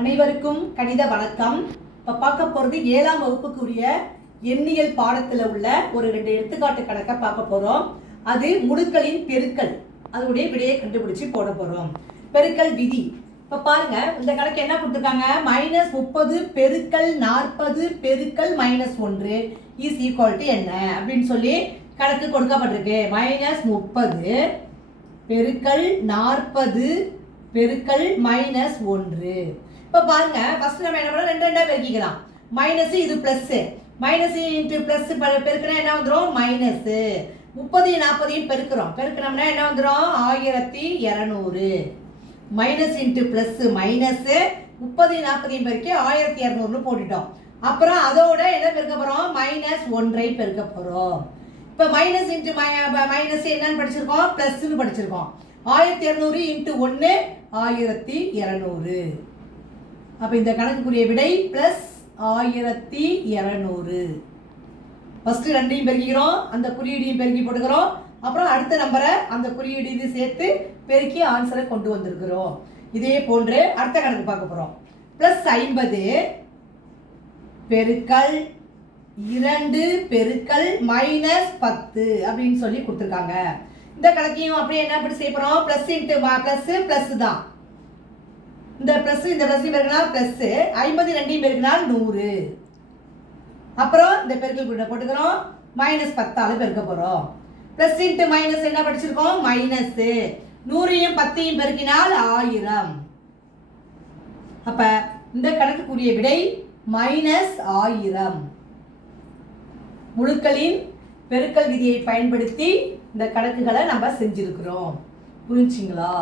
அனைவருக்கும் கணித வணக்கம். இப்போ பார்க்க போகிறது 7ஆம் வகுப்புக்குரிய எண்ணியல் பாடத்தில் உள்ள ஒரு 2 எடுத்துக்காட்டு கணக்கை பார்க்க போகிறோம். அது முழுக்களின் பெருக்கல், அதனுடைய விடையை கண்டுபிடிச்சி போட போகிறோம். பெருக்கல் விதி. இப்போ பாருங்க, இந்த கணக்கு என்ன கொடுத்துருக்காங்க, -30 பெருக்கல் 40 பெருக்கல் -1 இஸ் ஈக்குவல் டு என்ன அப்படின்னு சொல்லி கணக்கு கொடுக்கப்பட்டிருக்கு. -30 பெருக்கல் 40 பெருக்கல் -1. இப்போ பாருங்க, ஃபர்ஸ்ட் நம்ம என்ன பண்ணலாம், 2 2 பெருக்கிக்கலாம். மைனஸ் இது பிளஸ், மைனஸ் இன்டு பிளஸ் பெருக்கினா என்ன வந்துடும், மைனஸ் 30 40 பெருக்கிறோம், பெருக்கினோம்னா என்ன வந்துடும் 1200. மைனஸ் இன்டு பிளஸ் மைனஸ் 30 40 பெருக்கி 1200 போட்டுட்டோம். அப்புறம் அதோட என்ன பெருக்க போறோம், -1 பெருக்க போறோம். இப்போ மைனஸ் இன்டு மைனஸ் என்னன்னு படிச்சிருக்கோம், பிளஸ்ன்னு படிச்சிருக்கோம். 1200 இன்டு 1 1200. அப்போ இந்த கணக்குக்குரிய விடை +1200. ஃபர்ஸ்ட் 2ஐயும் பெருக்கிக்கிறோம், அந்த குறியீடையும் பெருக்கி போட்டுக்கிறோம். அப்புறம் அடுத்த நம்பரை அந்த குறியீடு இது சேர்த்து பெருக்கி ஆன்சரை கொண்டு வந்திருக்கிறோம். இதே போன்று அடுத்த கணக்கு பார்க்க போறோம். +50 பெருக்கல் 2 பெருக்கல் -10 அப்படின்னு சொல்லி கொடுத்துருக்காங்க. இந்த கணக்கையும் அப்படியே என்ன பண்ணி செய்ய போறோம், பிளஸ் இன்டு பிளஸ் தான். இந்த பிளஸ் இந்த பிளஸ் பெருக்கினால் பிளஸ், 50 2ஐயும் பெருக்கினால் 100. அப்புறம் இந்த பெருக்கல் குறியீடை போட்டுக்கிறோம், -10ஆல பெருக்க போறோம். பிளஸ் இன்டு மைனஸ் என்ன படிச்சிருக்கோம், மைனஸ் 100ஐயும் 10ஐயும் பெருக்கினால் 1000. அப்ப இந்த கணக்குக்குரிய விடை -1000. முழுக்களின் பெருக்கல் விதியை பயன்படுத்தி இந்த கணக்குகளை நம்ம செஞ்சிருக்கிறோம். புரிஞ்சுங்களா?